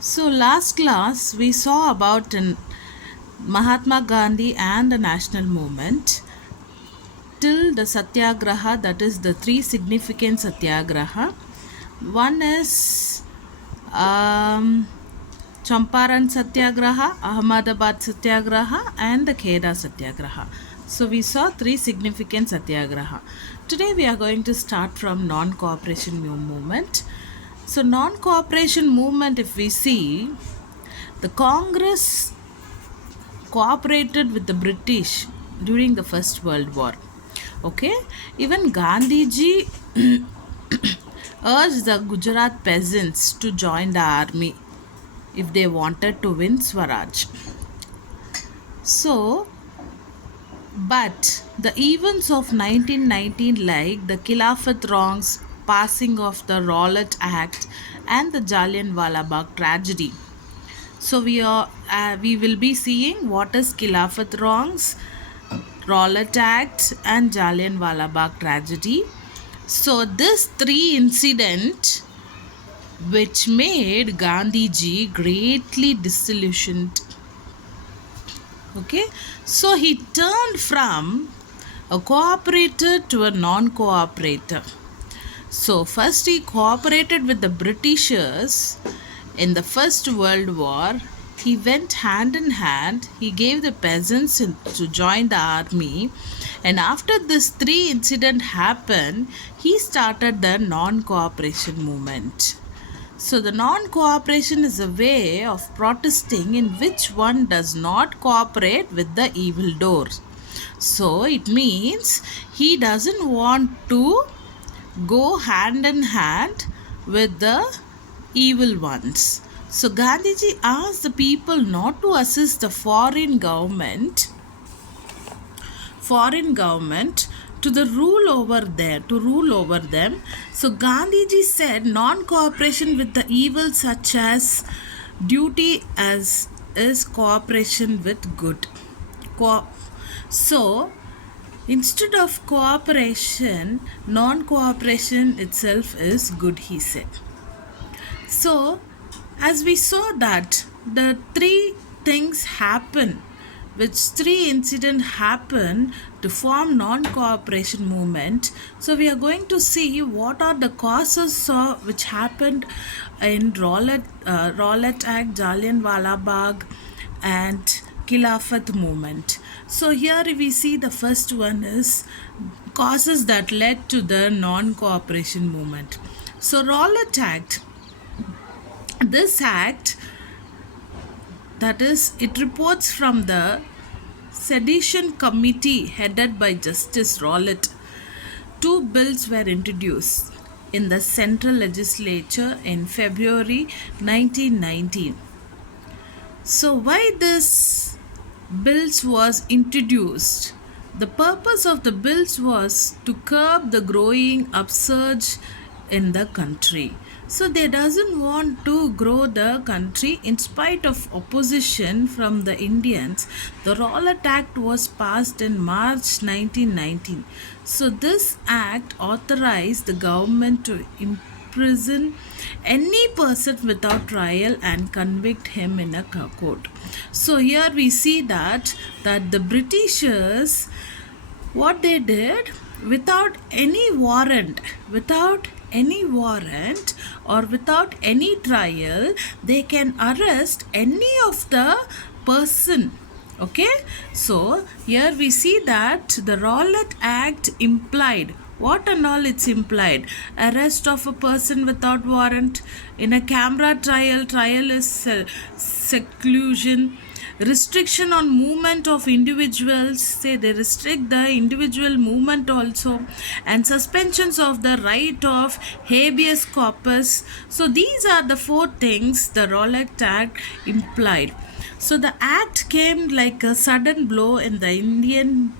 So, last class we saw about Mahatma Gandhi and the national movement till the satyagraha, that is the three significant satyagraha. One is um, Champaran Satyagraha, Ahmedabad Satyagraha, and the Kheda Satyagraha. So we saw three significant Satyagraha. Today we are going to start from non-cooperation movement. So non-cooperation movement, if we see, the Congress cooperated with the British during the First World War. Okay, even Gandhiji urged the Gujarat peasants to join the army if they wanted to win Swaraj. So, but the events of 1919, like the Khilafat wrongs, passing of the Rowlatt Act, and the Jallianwala Bagh tragedy. So we will be seeing what is Khilafat wrongs, Rowlatt Act, and Jallianwala Bagh tragedy. So this three incident which made Gandhiji greatly disillusioned. Okay, so he turned from a cooperator to a non-cooperator. So first he cooperated with the Britishers in the First World War. He went hand in hand. He gave the peasants to join the army. And after this three incident happened, he started the non-cooperation movement. So, the non cooperation is a way of protesting in which one does not cooperate with the evildoers. So, it means he doesn't want to go hand in hand with the evil ones. So, Gandhiji asked the people not to assist the foreign government to rule over them. So Gandhiji said non-cooperation with the evil such as duty as is cooperation with good. So instead of cooperation, non-cooperation itself is good, he said. So as we saw that the three things happen, which three incidents happen to form non-cooperation movement. So we are going to see what are the causes which happened in Rowlatt Act, Jallianwala Bagh, and Khilafat movement. So here we see the first one is causes that led to the non-cooperation movement. So Rowlatt Act, this act, that is, it reports from the Sedition Committee headed by Justice Rowlatt. Two bills were introduced in the Central Legislature in February 1919. So why this bills was introduced? The purpose of the bills was to curb the growing upsurge in the country. So they doesn't want to grow the country in spite of opposition from the Indians. The Rowlatt Act was passed in March 1919. So this act authorized the government to imprison any person without trial and convict him in a court. So here we see that the Britishers, what they did, without any warrant or without any trial, they can arrest any of the person. Okay, so here we see that the Rowlatt Act implied what and all it's implied: arrest of a person without warrant, in a camera trial is seclusion, restriction on movement of individuals, say they restrict the individual movement also, and suspensions of the right of habeas corpus. So these are the four things the Rowlatt Act implied. So the act came like a sudden blow in the Indian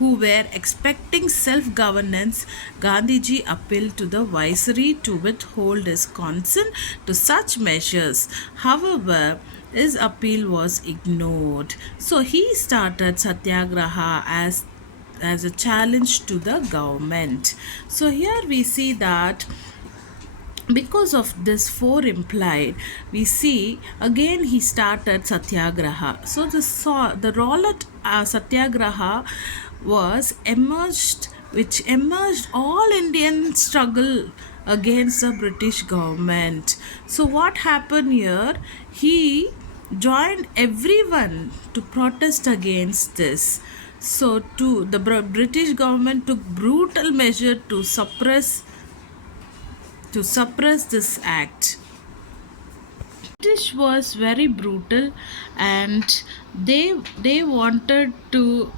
who were expecting self-governance. Gandhiji appealed to the viceroy to withhold his consent to such measures. However, his appeal was ignored. So he started Satyagraha as a challenge to the government. So here we see that because of this four implied, we see again he started satyagraha. So the Rowlatt satyagraha was emerged, which emerged all Indian struggle against the British government. So what happened here? He joined everyone to protest against this. So to the British government took brutal measure to suppress this act. British was very brutal, and they wanted to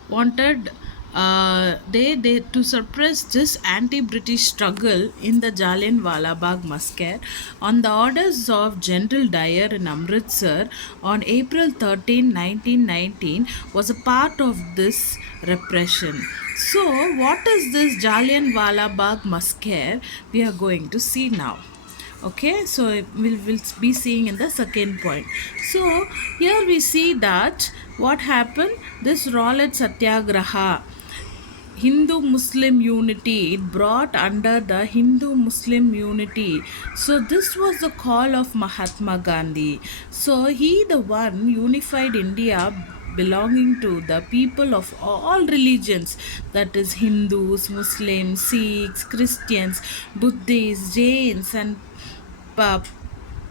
suppress this anti-British struggle in the Jallianwala Bagh massacre on the orders of General Dyer in Amritsar on April 13, 1919 was a part of this repression. So, what is this Jallianwala Bagh massacre? We are going to see now. Okay, so we'll be seeing in the second point. So here we see that what happened, this Rowlatt satyagraha, Hindu Muslim unity, it brought under the Hindu Muslim unity. So this was the call of Mahatma Gandhi. So he the one unified India belonging to the people of all religions, that is Hindus, Muslims, Sikhs, Christians, Buddhists, Jains, and pa-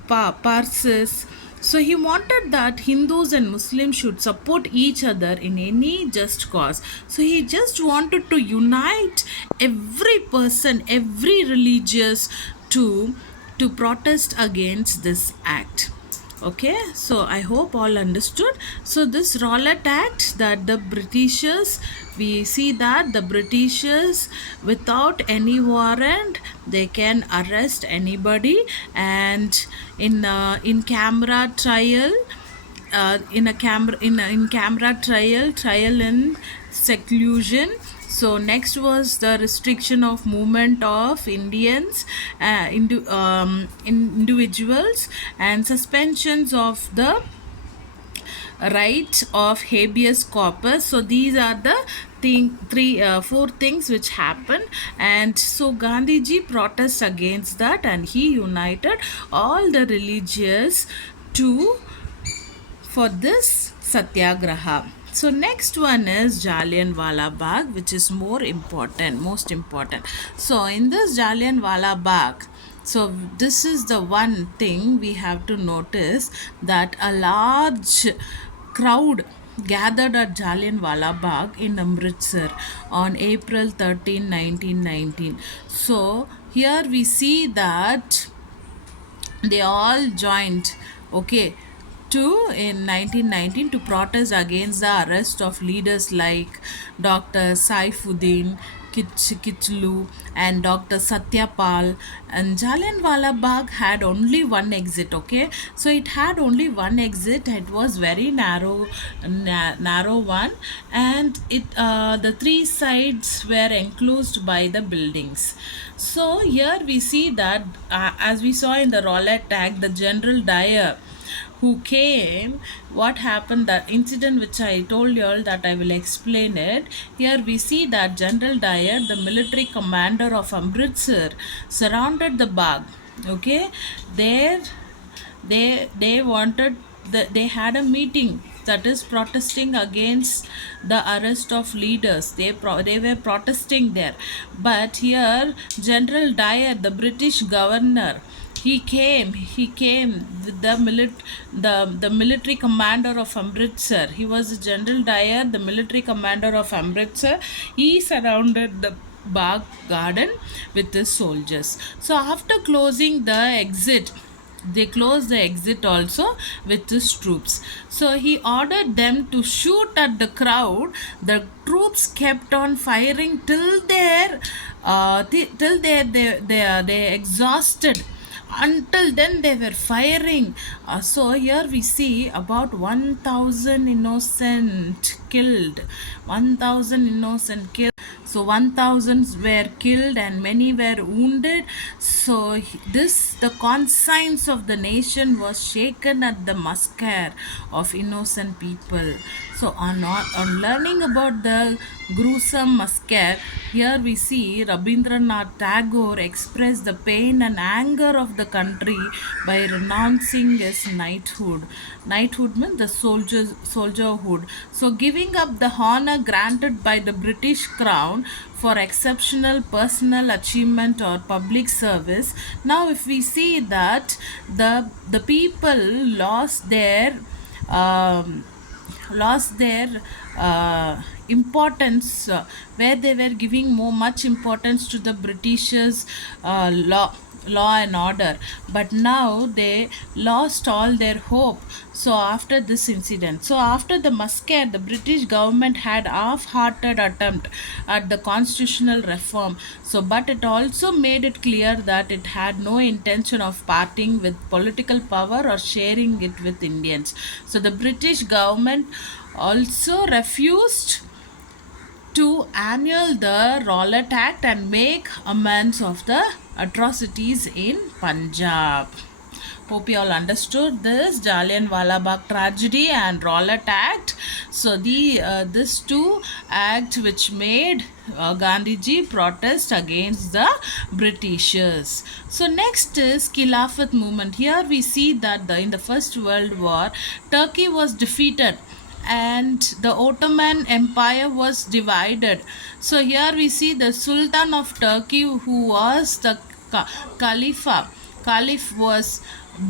Parsis. So he wanted that Hindus and Muslims should support each other in any just cause. So he just wanted to unite every person, every religious to to protest against this act. Okay, so I hope all understood. So this Rowlatt Act, that the Britishers, we see that the Britishers without any warrant they can arrest anybody, and in camera trial, in camera trial in seclusion. So next was the restriction of movement of Indians, individuals, and suspensions of the right of habeas corpus. So these are the four things which happened, and so Gandhiji protest against that, and he united all the religious to for this satyagraha. So next one is Jallianwala Bagh, which is most important. So in this Jallianwala Bagh, so this is the one thing we have to notice, that a large crowd gathered at Jallianwala Bagh in Amritsar on April 13, 1919. So here we see that they all joined, okay, to in 1919 to protest against the arrest of leaders like Dr. Saifuddin Kichlu and Dr. Satyapal. And Jallianwala Bagh had only one exit, okay, so it had only one exit. It was very narrow one, and it the three sides were enclosed by the buildings. So here we see that, as we saw in the Rowlatt Act, the General Dyer who came, what happened, that incident which I told you all, that I will explain it. Here we see that General Dyer, the military commander of Amritsar, surrounded the Bagh. Okay, there they wanted they had a meeting, that is protesting against the arrest of leaders. They were protesting there, but here General Dyer, the British governor, he came with the military commander of Amritsar. He was General Dyer, the military commander of Amritsar. He surrounded the Bagh garden with his soldiers. So after closing the exit, they closed the exit also with his troops. So he ordered them to shoot at the crowd. The troops kept on firing till they exhausted. Until then they were firing. So here we see about 1000 innocent killed. 1000 innocent killed. So So 1000 were killed and many were wounded. So this the conscience of the nation was shaken at the massacre of innocent people. So on learning about the gruesome massacre, here we see Rabindranath Tagore express the pain and anger of the country by renouncing his knighthood. Knighthood means the soldierhood. So giving up the honor granted by the British crown for exceptional personal achievement or public service. Now if we see that the people um, lost their importance, where they were giving more much importance to the Britishers law and order, but now they lost all their hope. So after this incident, so after the massacre, the British government had half-hearted attempt at the constitutional reform. So but it also made it clear that it had no intention of parting with political power or sharing it with Indians. So the British government also refused to annul the Rowlatt Act and make amends of the atrocities in Punjab. Hope you all understood this Jallianwala Bagh tragedy and Rowlatt Act. So the this two act which made Gandhiji protest against the Britishers. So next is Khilafat movement. Here we see that in the First World War, Turkey was defeated and the Ottoman Empire was divided. So here we see the Sultan of Turkey, who was the Caliph, was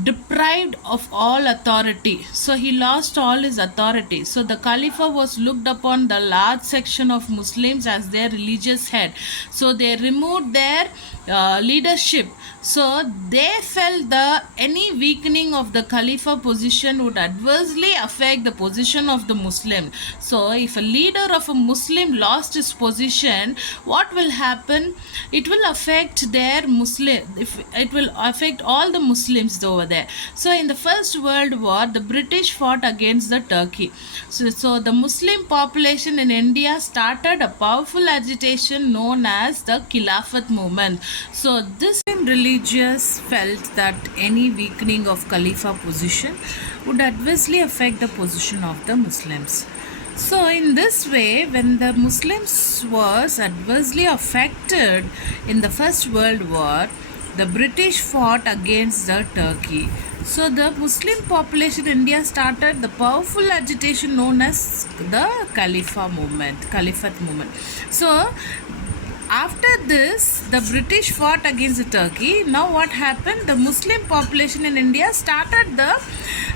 deprived of all authority. So he lost all his authority. So the Caliph was looked upon the large section of Muslims as their religious head. So they removed their leadership. So they felt the any weakening of the Khalifa position would adversely affect the position of the Muslim. So if a leader of a Muslim lost his position, what will happen? It will affect their Muslim. If it will affect all the Muslims over there. So in the First World War, the British fought against the Turkey. So the Muslim population in India started a powerful agitation known as the Khilafat movement. So this religious felt that any weakening of Khalifa position would adversely affect the position of the Muslims. So in this way, when the Muslims was adversely affected in the First World War, the British fought against the Turkey. So the Muslim population in India started the powerful agitation known as the Caliphate movement. So after this, the British fought against Turkey. Now what happened? The Muslim population in India started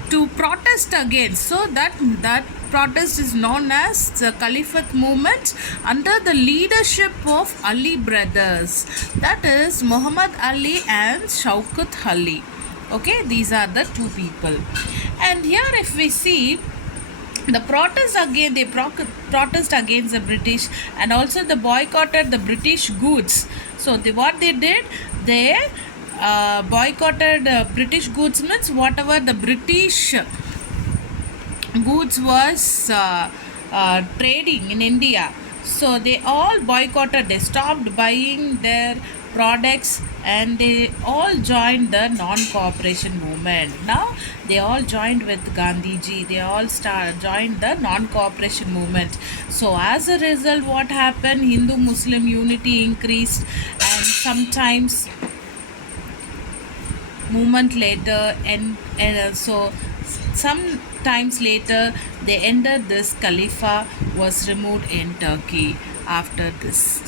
to protest against. So that protest is known as the Caliphate movement under the leadership of Ali brothers. That is Muhammad Ali and Shaukat Ali. Okay, these are the two people. And here if we see the protest again, they protest against the British, and also they boycotted the British goods. So what they did, they boycotted British goods, means whatever the British goods was trading in India. So they all boycotted, they stopped buying their products, and they all joined the non-cooperation movement. Now they all joined with Gandhiji, they all joined the non-cooperation movement. So as a result, what happened? Hindu-Muslim unity increased, and sometimes movement later, and so some times later they ended this Khalifa was removed in Turkey after this.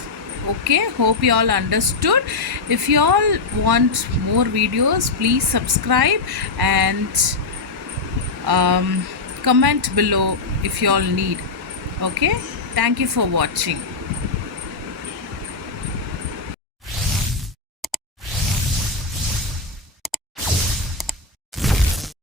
Okay, hope you all understood. If you all want more videos, please subscribe and comment below if you all need. Okay, thank you for watching.